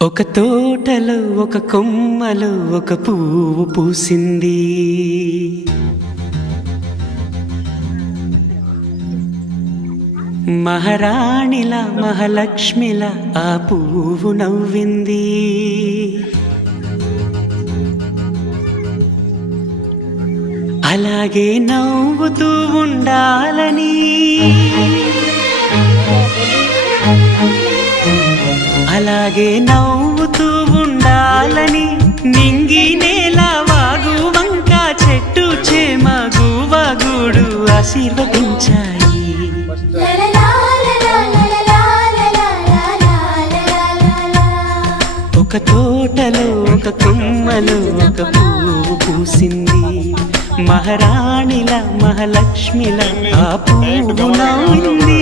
ఒక తోటలో ఒక కొమ్మలో ఒక పువ్వు పూసింది. మహారాణిలా మహాలక్ష్మిలా ఆ పువ్వు నవ్వింది. అలాగే నవ్వుతూ ఉండాలని, అలాగే నవ్వుతూ ఉండాలని నింగి నేల వాగు వంక చెట్టు చేమ గువగూడు ఆశీర్వదించాయి. ఒక తోటలో ఒక కొమ్మలో ఒక పువ్వు పూసింది. మహారాణిలా మహాలక్ష్మిలా ఆ పువ్వు నవ్వింది.